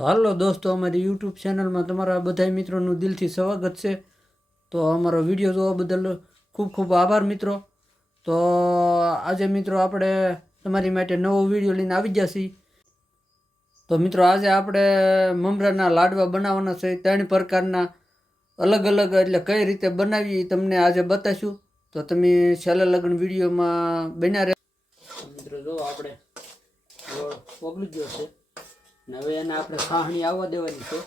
તો હાલો દોસ્તો, અમારી યુટ્યુબ ચેનલમાં તમારા બધા મિત્રોનું દિલથી સ્વાગત છે. તો અમારો વીડિયો જોવા બદલ ખૂબ ખૂબ આભાર મિત્રો. તો આજે મિત્રો આપણે તમારી માટે નવો વીડિયો લઈને આવી ગયા છીએ તો મિત્રો આજે આપણે મમરાના લાડવા બનાવવાના છે. ત્રણ પ્રકારના અલગ અલગ એટલે કઈ રીતે બનાવીએ તમને આજે બતાવીશું. તો તમે છેલ્લા લગ્ન વિડીયોમાં બન્યા રહે મિત્રો, જો આપણે ગોળ ઓગળી ગયો છે. હવે એને આપણે સાહણી આવવા દેવાની છે.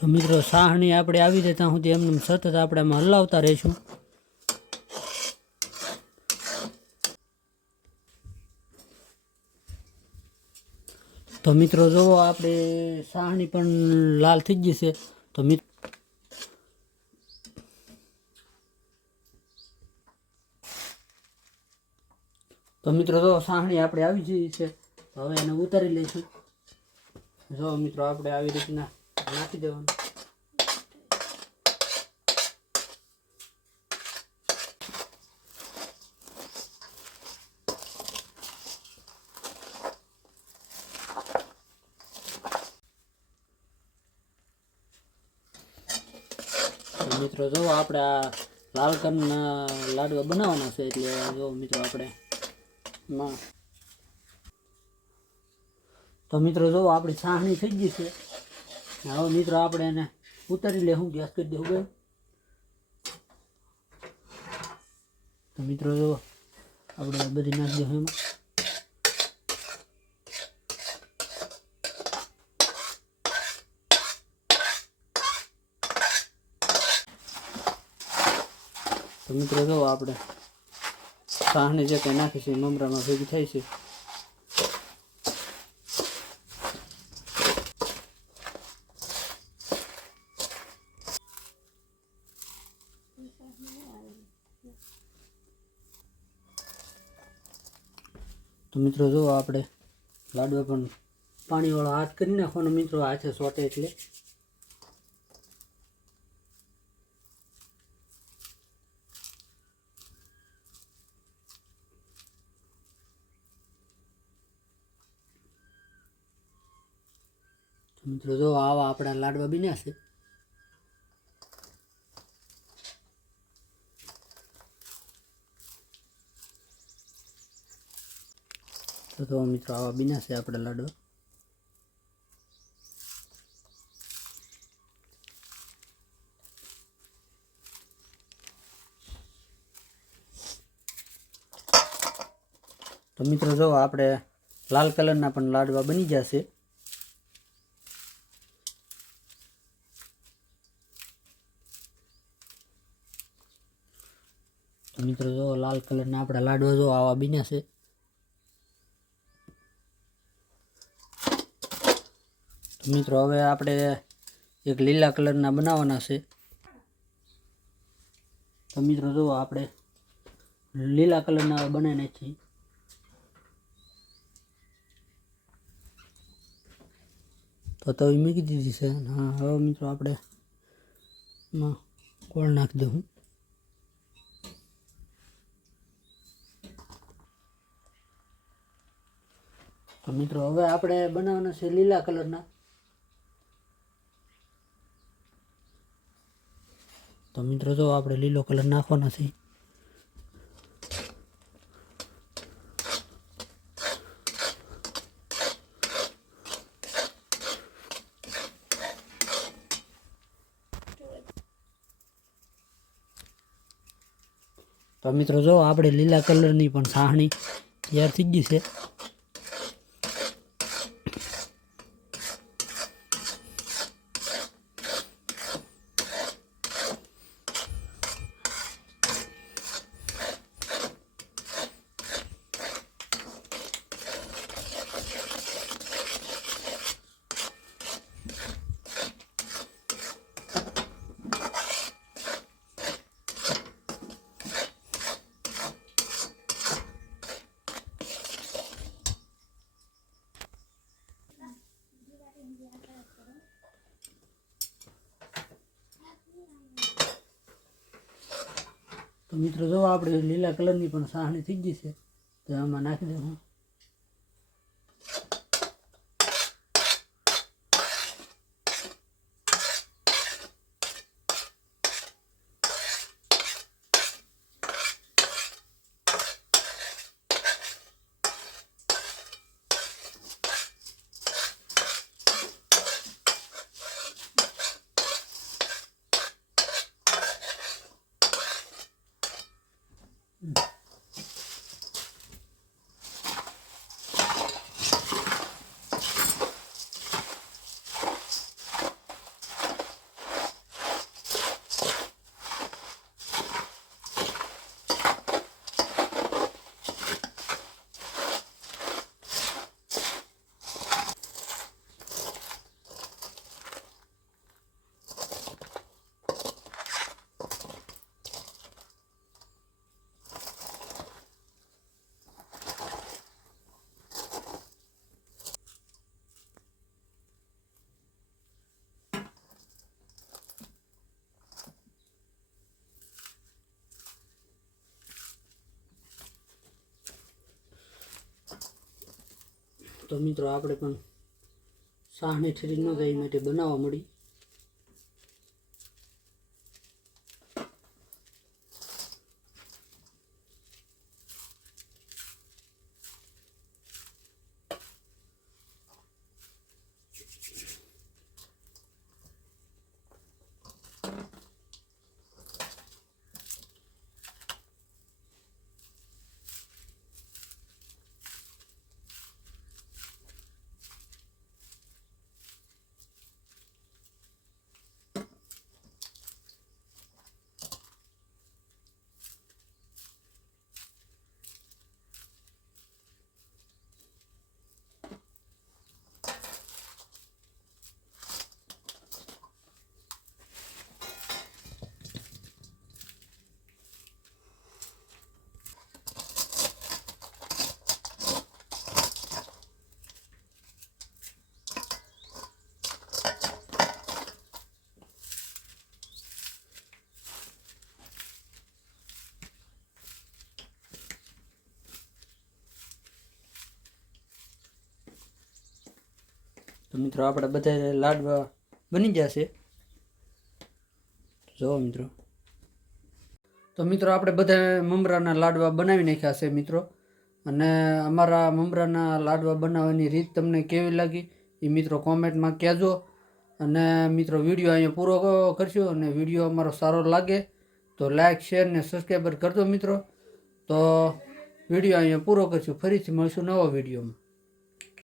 તો મિત્રો, સાહણી આપણે આવી જાય ત્યાં સુધી એમને સતત આપણે હલાવતા રહીશું. તો મિત્રો જુઓ આપણે સાહણી પણ લાલ થઈ ગઈ છે, તો મિત્ર તો મિત્રો, જો સાહણી આપણે આવી જઈ છે હવે એને ઉતારી લઈશું. જો મિત્રો, આપણે આવી રીતના નાખી દેવાનું મિત્રો, જો આપણે આ લાલ કલરના લાડવા બનાવવાના છે, એટલે જો મિત્રો આપણે તો મિત્રો, જો આપણી છાણી થઈ ગઈ છે. હવે મિત્રો, આપણે એને ઉતારી લે, હું ગેસ કરી દેવું ભાઈ. તો મિત્રો, જો આપણે બધી નાખી દઉં એમાં. તો મિત્રો, જો આપણે સાહણી જે કંઈ નાખીશું મમરામાં ભેગી થાય છે. તો મિત્રો જો આપણે લાડવા પણ પાણીવાળો હાથ કરી નાખવાનો મિત્રો હાથે સોટે એટલે. મિત્રો જો આવા આપણા લાડવા બન્યા છે. તો તો મિત્રો આવા બીના છે આપણે લાડવા. તો મિત્રો જો આપણે લાલ કલરના પણ લાડવા બની જશે. મિત્રો જો લાલ કલરના આપણા લાડવા જો આવા બીના છે. મિત્રો, હવે આપણે એક લીલા કલરના બનાવવાના છે. તો મિત્રો, જુઓ આપણે લીલા કલરના બનાવી નાખીએ. તો તવી મૂકી દીધી છે. હા, હવે મિત્રો, આપણે કોળ નાખી દઉં તો મિત્રો, હવે આપણે બનાવવાના છે લીલા કલરના. તો મિત્રો જો આપણે લીલો કલર નાખવાનો છે. તો મિત્રો જો આપણે લીલા કલરની પણ સાહણી તૈયાર થઈ ગઈ છે. તો મિત્રો, જો આપણે લીલા કલરની પણ સાહણી થઈ ગઈ છે, તો આમાં નાખી દઉં તો મિત્રો આપણે પણ સાહણી ઠરી ન જાય માટે બનાવવા મળી તો મિત્રો, આપણે બધા લાડવા બની જશે. જો મિત્રો. તો મિત્રો, આપણે બધા મમરાના લાડવા બનાવી નાખ્યા છે મિત્રો. અને અમારા મમરાના લાડવા બનાવવાની રીત તમને કેવી લાગી એ મિત્રો કોમેન્ટમાં કહેજો. અને મિત્રો, વીડિયો અહીંયા પૂરો કરશો અને વીડિયો અમારો સારો લાગે તો લાઇક શેર ને સબસ્ક્રાઈબર કરજો મિત્રો. તો વીડિયો અહીંયા પૂરો કરશું. ફરીથી મળશું નવા વિડીયોમાં.